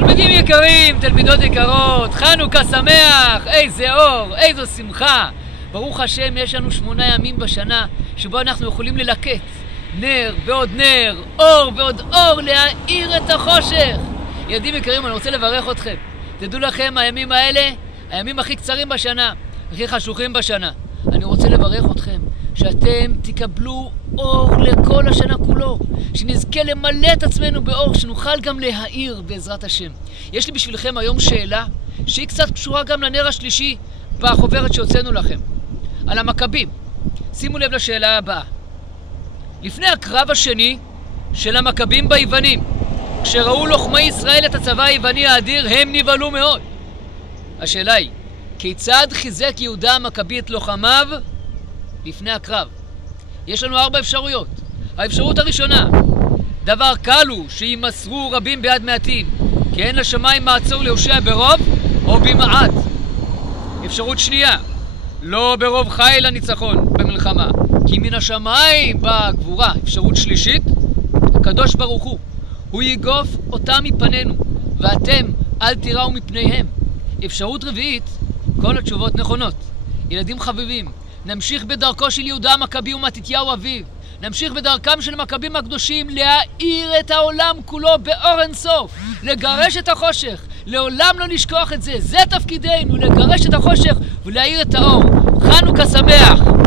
תלמידים יקרים, תלמידות יקרות, חנוכה שמח, איזה אור, איזו שמחה. ברוך השם, יש לנו 8 ימים בשנה שבו אנחנו יכולים ללקט נר ועוד נר, אור ועוד אור, להאיר את החושך. ילדים יקרים, אני רוצה לברך אתכם. תדעו לכם, הימים האלה, הימים הכי קצרים בשנה, הכי חשוכים בשנה. אני רוצה לברך אתכם שאתם תקבלו אור לכל השנה כולו, שנזכה למלא את עצמנו באור, שנוכל גם להאיר בעזרת השם. יש לי בשבילכם היום שאלה שהיא קצת קשורה גם לנר השלישי בחוברת שהוצאנו לכם, על המכבים. שימו לב לשאלה הבאה. לפני הקרב השני של המכבים ביוונים, כשראו לוחמי ישראל את הצבא היווני האדיר, הם נבהלו מאוד. השאלה היא, כיצד חיזק יהודה המכבי את לוחמיו לפני הקרב? יש לנו 4 אפשרויות. האפשרות הראשונה, דבר קל הוא שימסרו רבים ביד מעטים, כי אין לשמיים מעצור להושע ברוב או במעט. אפשרות שנייה, לא ברוב חיל הניצחון במלחמה, כי מן השמיים באה גבורה. אפשרות שלישית, הקדוש ברוך הוא יגוף אותם מפנינו, ואתם אל תיראו מפניהם. אפשרות רביעית, כל התשובות נכונות. ילדים חביבים, נמשיך בדרכו של יהודה המכבי ומתתיהו אביו. נמשיך בדרכם של המכבים הקדושים להאיר את העולם כולו באור אינסוף, לגרש את החושך. לעולם לא נשכוח את זה. זה תפקידנו, לגרש את החושך ולהאיר את האור. חנוכה שמח.